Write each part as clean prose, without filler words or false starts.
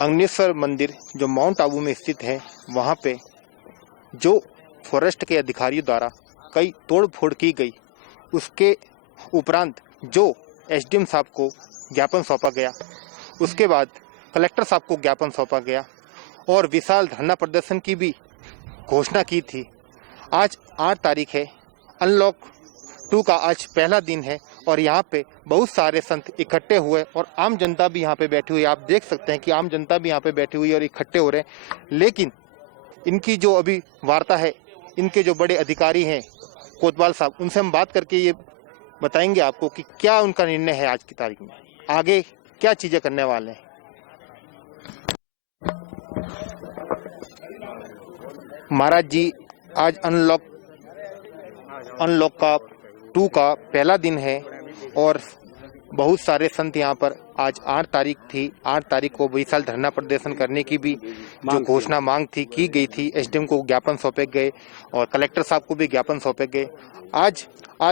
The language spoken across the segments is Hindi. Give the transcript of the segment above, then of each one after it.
अग्निश्वर मंदिर जो माउंट आबू में स्थित है, वहाँ पे जो फॉरेस्ट के अधिकारियों द्वारा कई तोड़ फोड़ की गई, उसके उपरांत जो एसडीएम साहब को ज्ञापन सौंपा गया, उसके बाद कलेक्टर साहब को ज्ञापन सौंपा गया और विशाल धरना प्रदर्शन की भी घोषणा की थी। आज 8 तारीख है, अनलॉक 2 का आज पहला दिन है और यहाँ पे बहुत सारे संत इकट्ठे हुए और आम जनता भी यहाँ पे बैठी हुई है। आप देख सकते हैं कि आम जनता भी यहाँ पे बैठी हुई है और इकट्ठे हो रहे हैं। लेकिन इनकी जो अभी वार्ता है, इनके जो बड़े अधिकारी हैं कोतवाल साहब, उनसे हम बात करके ये बताएंगे आपको कि क्या उनका निर्णय है आज की तारीख में, आगे क्या चीजें करने वाले हैं। महाराज जी, आज अनलॉक 2 का पहला दिन है और बहुत सारे संत यहाँ पर आज 8 तारीख थी, 8 तारीख को विशाल धरना प्रदर्शन करने की भी जो घोषणा मांग थी की गई थी। एसडीएम को ज्ञापन सौंपे गए और कलेक्टर साहब को भी ज्ञापन सौंपे गए। आज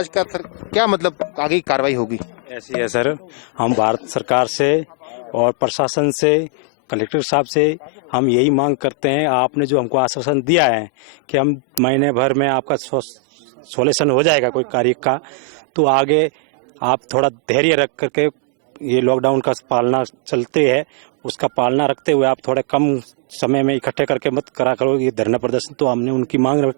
का सर क्या मतलब आगे की कार्रवाई होगी? ऐसी है सर, हम भारत सरकार से और प्रशासन से, कलेक्टर साहब से हम यही मांग करते हैं, आपने जो हमको आश्वासन दिया है कि हम महीने भर में आपका सोल्यूशन हो जाएगा कोई कार्य का, तो आगे आप थोड़ा धैर्य रख करके ये लॉकडाउन का पालना चलते है, उसका पालना रखते हुए आप थोड़े कम समय में इकट्ठे करके मत करा करो ये धरना प्रदर्शन। तो हमने उनकी मांग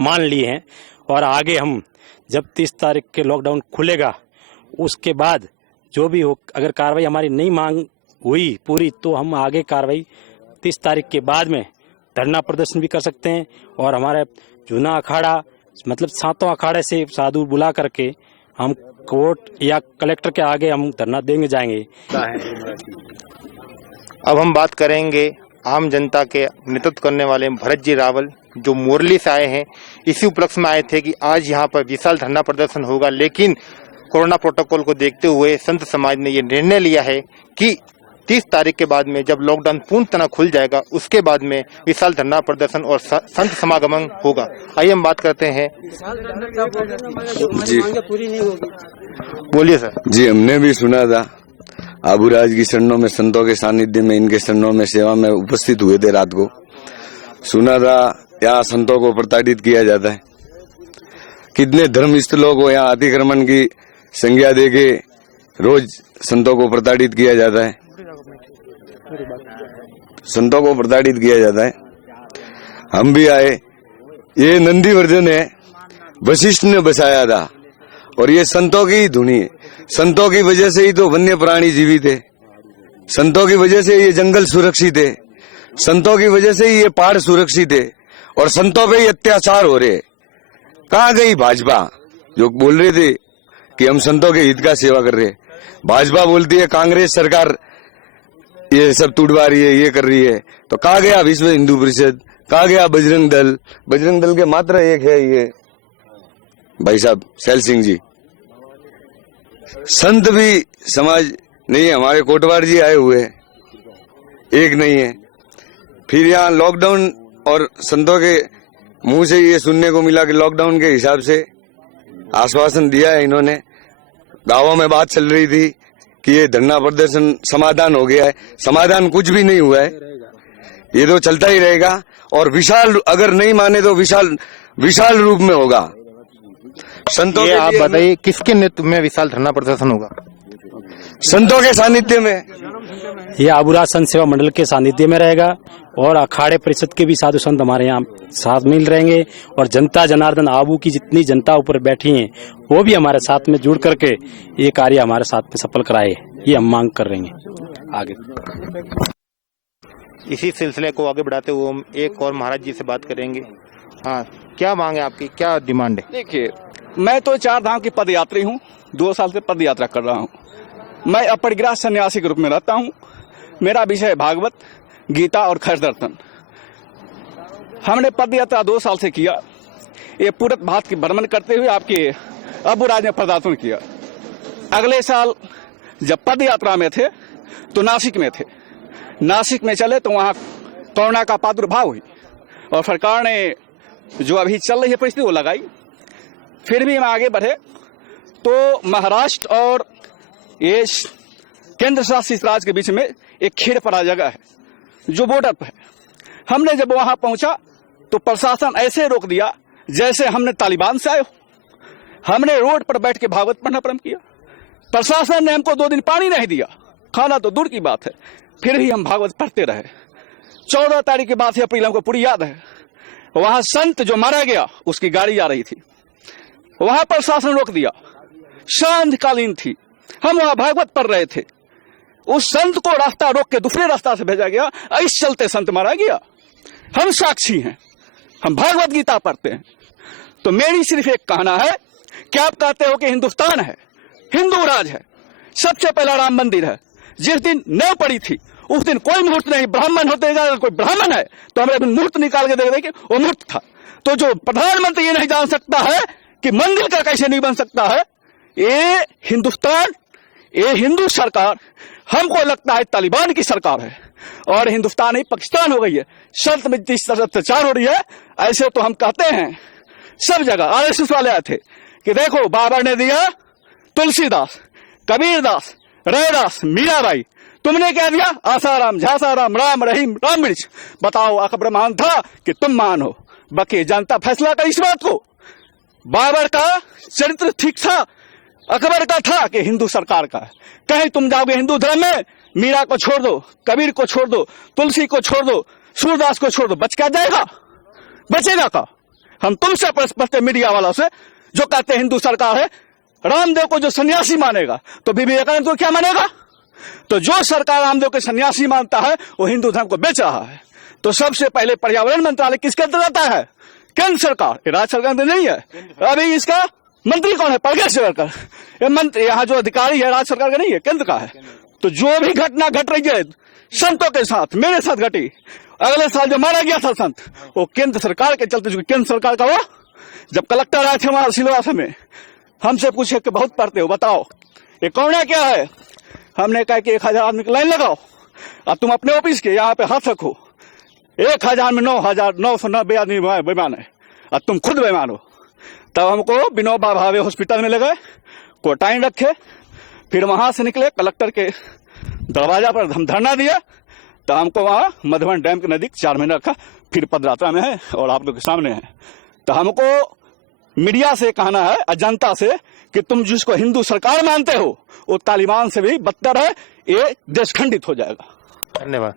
मान ली है और आगे हम जब 30 तारीख के लॉकडाउन खुलेगा उसके बाद जो भी हो, अगर कार्रवाई हमारी नहीं मांग हुई पूरी तो हम आगे कार्रवाई 30 तारीख के बाद में धरना प्रदर्शन भी कर सकते हैं और हमारे जूना अखाड़ा मतलब 7वां अखाड़े से साधु बुला करके हम कोर्ट या कलेक्टर के आगे हम धरना देंगे जाएंगे। अब हम बात करेंगे आम जनता के नेतृत्व करने वाले भरत जी रावल, जो मोरली से आए हैं। इसी उपलक्ष्य में आए थे कि आज यहाँ पर विशाल धरना प्रदर्शन होगा, लेकिन कोरोना प्रोटोकॉल को देखते हुए संत समाज ने ये निर्णय लिया है कि 30 तारीख के बाद में जब लॉकडाउन पूर्ण तरह खुल जाएगा उसके बाद में विशाल धरना प्रदर्शन और संत समागम होगा। आइए हम बात करते हैं। जी बोलिए सर। जी, हमने भी सुना था आबूराज की शरणों में, संतों के सानिध्य में, इनके शरणों में सेवा में उपस्थित हुए थे। रात को सुना था यहाँ संतों को प्रताड़ित किया जाता है, कितने धर्म स्थलों को यहाँ अतिक्रमण की संज्ञा देके रोज संतों को प्रताड़ित किया जाता है, संतों को प्रताड़ित किया जाता है। हम भी आए, ये नंदी वर्जन है, वशिष्ठ ने बसाया था और ये संतों की ही धुनी है। संतों की वजह से ही तो वन्य प्राणी जीवित है, संतों की वजह से ये जंगल सुरक्षित है, संतों की वजह से ही ये पहाड़ सुरक्षित है और संतों पे ही अत्याचार हो रहे। कहाँ गई भाजपा जो बोल रहे थे कि हम संतों के हित का सेवा कर रहे हैं? भाजपा बोलती है कांग्रेस सरकार ये सब तुड़वा रही है, ये कर रही है। तो कहाँ गया विश्व हिंदू परिषद, कहाँ गया बजरंग दल? बजरंग दल के मात्र एक है ये भाई साहब सैल सिंह जी। संत भी समाज नहीं है, हमारे कोटवार जी आए हुए एक नहीं है। फिर यहाँ लॉकडाउन और संतों के मुंह से ये सुनने को मिला कि लॉकडाउन के हिसाब से आश्वासन दिया है इन्होंने। गांवों में बात चल रही थी कि ये धरना प्रदर्शन समाधान हो गया है, समाधान कुछ भी नहीं हुआ है, ये तो चलता ही रहेगा और विशाल, अगर नहीं माने तो विशाल रूप में होगा। संतों के आप बताइए किसके नेतृत्व में विशाल धरना प्रदर्शन होगा? संतों के सानिध्य में। ये आबूराज संत सेवा मंडल के सानिध्य में रहेगा और अखाड़े परिषद के भी साधु संत हमारे यहाँ साथ मिल रहेंगे और जनता जनार्दन आबू की जितनी जनता ऊपर बैठी है वो भी हमारे साथ में जुड़ करके ये कार्य हमारे साथ में सफल कराए, ये हम मांग कर रहे हैं आगे। इसी सिलसिले को आगे बढ़ाते हुए हम एक और महाराज जी से बात करेंगे। हाँ, क्या मांग है आपकी, क्या डिमांड है? देखिए, मैं तो 4 धाम की पद यात्री हूँ, 2 साल से पद यात्रा कर रहा हूँ। मैं अपरिग्रह सन्यासी के रूप में रहता हूँ। मेरा विषय भागवत, गीता और खर दर्शन। हमने पद यात्रा 2 साल से किया। ये पूरे भारत की भ्रमण करते हुए आपके आबूराज ने पदार्पण किया। अगले साल जब पद यात्रा में थे तो नासिक में थे। नासिक में चले तो वहाँ कोरोना का प्रादुर्भाव हुई और सरकार ने जो अभी चल रही है परिस्थिति वो लगाई। फिर भी हम आगे बढ़े तो महाराष्ट्र और ये केंद्र शासित राज्य के बीच में एक खेड़ पड़ा जगह है, जो बॉर्डर पर है। हमने जब वहां पहुंचा तो प्रशासन ऐसे रोक दिया जैसे हमने तालिबान से आए हो। हमने रोड पर बैठ के भागवत पढ़ना प्रारंभ किया। प्रशासन ने हमको 2 दिन पानी नहीं दिया, खाना तो दूर की बात है, फिर भी हम भागवत पढ़ते रहे। 14 तारीख के बाद अप्रैल हमको पूरी याद है। वहां संत जो मारा गया उसकी गाड़ी जा रही थी, वहां प्रशासन रोक दिया, सांध्यकालीन थी, हम वहां भागवत पढ़ रहे थे। उस संत को रास्ता रोक के दूसरे रास्ता से भेजा गया, इस चलते संत मारा गया। हम साक्षी हैं, हम भागवत गीता पढ़ते हैं। तो मेरी सिर्फ एक कहना है कि आप कहते हो कि हिंदुस्तान है, हिंदू राज है, सबसे पहला राम मंदिर है। जिस दिन नींव पड़ी थी उस दिन कोई मुहूर्त नहीं, ब्राह्मण होते अगर कोई ब्राह्मण है तो हमें मुहूर्त निकाल के देख देंगे वो मुहूर्त था। तो जो प्रधानमंत्री ये नहीं जान सकता है कि मंदिर का कैसे नहीं बन सकता है, ये हिंदुस्तान, ये हिंदू सरकार हमको लगता है तालिबान की सरकार है और हिंदुस्तान ही पाकिस्तान हो गई है। शर्त में जिस तरह अत्याचार हो रही है ऐसे तो हम कहते हैं सब जगह आरएसएस वाले आए थे कि देखो बाबर ने दिया तुलसीदास, कबीरदास, रैदास, मीराबाई, तुमने क्या दिया आसाराम, झासाराम, राम रहीम, राम वृक्ष। बताओ अकबर मान था कि तुम मान हो, बाकी जनता फैसला कर इस बात को। बाबर का चरित्र ठीक था, अकबर का था कि हिंदू सरकार का है। कहीं तुम जाओगे हिंदू धर्म में, मीरा को छोड़ दो, कबीर को छोड़ दो, तुलसी को छोड़ दो, सूरदास को छोड़ दो, बच क्या जाएगा? बचेगा का? हम तुमसे पूछते मीडिया वालों से जो कहते हैं हिंदू सरकार है, रामदेव को जो सन्यासी मानेगा तो विवेकानंद को क्या मानेगा? तो जो सरकार रामदेव के सन्यासी मानता है वो हिंदू धर्म को बेच रहा है। तो सबसे पहले पर्यावरण मंत्रालय किसके अंदर आता है? केंद्र सरकार, राज्य सरकार अंदर नहीं है। अभी इसका मंत्री कौन है? परगेश सावरकर। ये मंत्री यहाँ जो अधिकारी है राज्य सरकार का नहीं है, केंद्र का है। तो जो भी घटना घट रही है संतों के साथ, मेरे साथ घटी, अगले साल जो मारा गया था संत, वो केंद्र सरकार के चलते, जो केंद्र सरकार का वो जब कलेक्टर आए थे वहां सिलवासा में, हमसे पूछे कि बहुत पढ़ते हो, बताओ ये कौन क्या है? हमने कहा कि 1000 आदमी की लाइन लगाओ और तुम अपने ऑफिस के यहाँ पे हाथ रखो। 1000 में 9,990 आदमी बेईमान है और तुम खुद बेईमान हो। तब हमको विनोबा भावे हॉस्पिटल में ले गए, क्वारंटाइन रखे, फिर वहां से निकले, कलेक्टर के दरवाजा पर हम धरना दिया। तो हमको वहां मधुबन डैम के नजदीक 4 महीने रखा, फिर पदयात्रा में है और आप लोग के सामने है। तो हमको मीडिया से कहना है, जनता से, कि तुम जिसको हिंदू सरकार मानते हो वो तालिबान से भी बदतर है, ये देश खंडित हो जाएगा। धन्यवाद।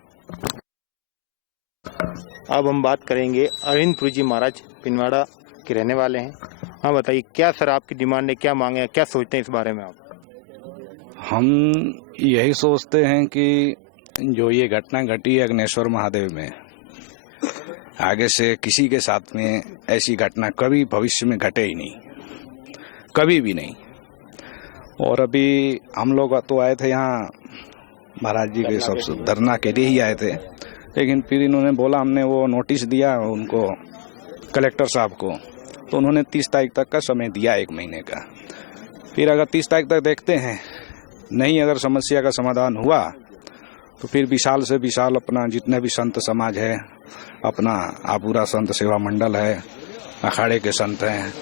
अब हम बात करेंगे अरविंदपुरी जी महाराज, पिनवाड़ा के रहने वाले हैं। हाँ बताइए, क्या सर आपकी डिमांड है, क्या मांगे हैं, क्या सोचते हैं इस बारे में आप? हम यही सोचते हैं कि जो ये घटना घटी है अग्नेश्वर महादेव में, आगे से किसी के साथ में ऐसी घटना कभी भविष्य में घटे ही नहीं, कभी भी नहीं। और अभी हम लोग तो आए थे यहाँ महाराज जी के सब धरना के लिए ही आए थे, लेकिन फिर इन्होंने बोला, हमने वो नोटिस दिया उनको कलेक्टर साहब को, तो उन्होंने 30 तारीख तक का समय दिया, 1 महीने का। फिर अगर 30 तारीख तक देखते हैं नहीं अगर समस्या का समाधान हुआ तो फिर विशाल से विशाल अपना जितने भी संत समाज है, अपना आपूरा संत सेवा मंडल है, अखाड़े के संत हैं,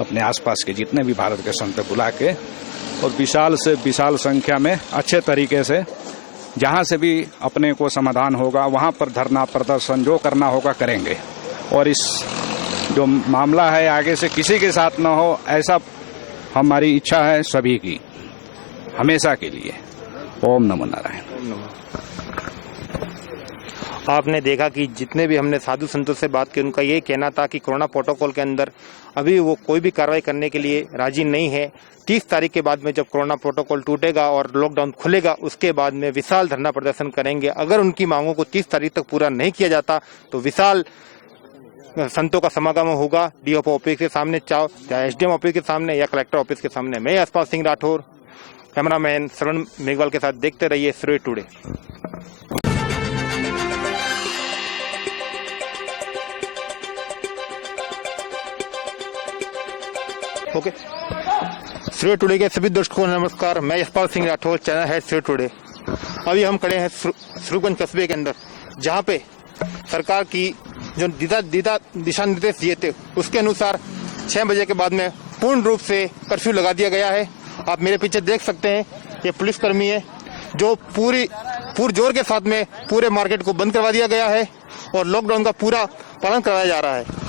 अपने आसपास के जितने भी भारत के संत बुला के और विशाल से विशाल संख्या में अच्छे तरीके से जहाँ से भी अपने को समाधान होगा वहाँ पर धरना प्रदर्शन जो करना होगा करेंगे। और इस जो मामला है आगे से किसी के साथ न हो, ऐसा हमारी इच्छा है सभी की, हमेशा के लिए। ओम नमो नारायण। आपने देखा कि जितने भी हमने साधु संतों से बात की, उनका ये कहना था कि कोरोना प्रोटोकॉल के अंदर अभी वो कोई भी कार्रवाई करने के लिए राजी नहीं है। 30 तारीख के बाद में जब कोरोना प्रोटोकॉल टूटेगा और लॉकडाउन खुलेगा उसके बाद में विशाल धरना प्रदर्शन करेंगे। अगर उनकी मांगों को 30 तारीख तक पूरा नहीं किया जाता तो विशाल संतों का समागम होगा डीओपी ऑफिस के सामने, चाहे एसडीएम ऑफिस के सामने या कलेक्टर ऑफिस के सामने। मैं यशपाल सिंह राठौर, कैमरामैन श्रवण मेघवाल के साथ देखते रहिए सूर्य टुडे। ओके, सूर्य टुडे के सभी दर्शकों को नमस्कार। मैं यशपाल सिंह राठौर, चैनल है सूर्य टुडे। अभी हम खड़े हैं स्वरूपगंज कस्बे के अंदर, जहां पे सरकार की जो दिशा निर्देश दिए थे उसके अनुसार 6 बजे के बाद में पूर्ण रूप से कर्फ्यू लगा दिया गया है। आप मेरे पीछे देख सकते हैं, ये पुलिसकर्मी है जो पूरी पुरजोर के साथ में पूरे मार्केट को बंद करवा दिया गया है और लॉकडाउन का पूरा पालन करवाया जा रहा है।